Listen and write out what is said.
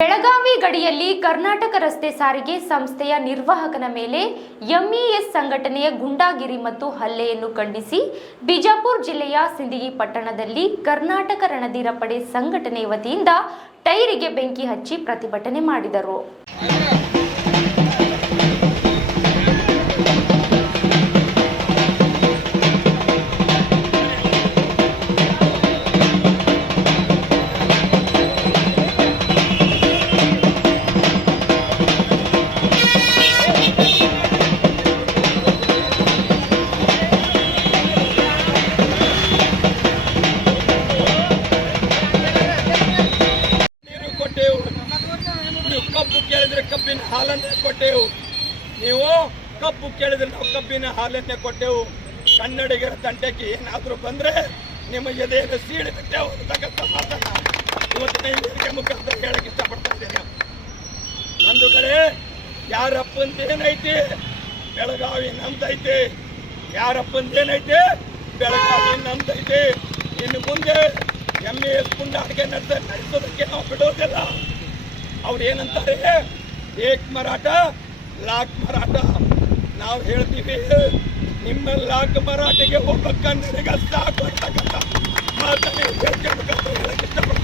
ಬೆಳಗಾವಿ ಗಡಿಯಲ್ಲಿ ಕರ್ನಾಟಕ ರಸ್ತೆ ಸಾರಿಗೆ ಸಂಸ್ಥೆಯ ನಿರ್ವಾಹಕನ ಮೇಲೆ ಎಂಇಎಸ್ ಸಂಘಟನೆಯ ಗೂಂಡಾಗಿರಿ ಮತ್ತು ಹಲ್ಲೆಯನ್ನು ಖಂಡಿಸಿ ಬಿಜಾಪುರ ಜಿಲ್ಲೆಯ ಸಿಂದಗಿ ಪಟ್ಟಣದಲ್ಲಿ ಕರ್ನಾಟಕ ರಣಧೀರ ಪಡೆ ಸಂಘಟನೆ ವತಿಯಿಂದ ಟೈರಿಗೆ ಬೆಂಕಿ ಹಚ್ಚಿ ಪ್ರತಿಭಟನೆ ಮಾಡಿದರು. ಕಬ್ಬು ಕೇಳಿದ್ರೆ ಕಬ್ಬಿನ ಹಾಲನ್ನೇ ಕೊಟ್ಟೆವು. ನೀವು ಕಬ್ಬು ಕೇಳಿದ್ರೆ ನಾವು ಕಬ್ಬಿನ ಹಾಲನ್ನೇ ಕೊಟ್ಟೆವು. ಕನ್ನಡಿಗರ ತಂಟೆಗೆ ಏನಾದರೂ ಬಂದ್ರೆ ನಿಮ್ಮ ಎದೆಯನ್ನು ಸೀಳಿ ಬಿಟ್ಟೆವು ಅಂತಕ್ಕಂಥ ಮಾತನ್ನ ಇವತ್ತಿನ ಈ ವೇದಿಕೆ ಮುಖಾಂತರ ಹೇಳಕ್ಕೆ ಇಷ್ಟಪಡ್ತಾ ಇದ್ದೇನೆ. ಬಂಧುಗಳೇ, ಯಾರಪ್ಪಂದೇನೈತಿ ಬೆಳಗಾವಿ ನಮ್ದೈತಿ. ಯಾರಪ್ಪಂದೇನೈತಿ ಬೆಳಗಾವಿ ನಮ್ದೈತಿ. ಇನ್ನು ಮುಂದೆ ಎಂಇಎಸ್ ಪುಂಡಾಟಿಕೆ ನಡೆಸೋದಕ್ಕೆ ನಾವು ಬಿಡೋದಿಲ್ಲ. ಅವ್ರು ಏನಂತಾರೆ, ಏಕ್ ಮರಾಠ ಲಾಕ್ ಮರಾಠ. ನಾವು ಹೇಳ್ತೀವಿ, ನಿಮ್ಮ ಲಾಕ್ ಮರಾಠಿಗೆ ಒಬ್ಬ ಕನ್ನಡಿಗ ಸಾಕು ಅಂತಕ್ಕಂಥ ಮಾತನ್ನು ಹೇಳಕ್ಕೆ ಇಷ್ಟಪಡ್ತೀವಿ.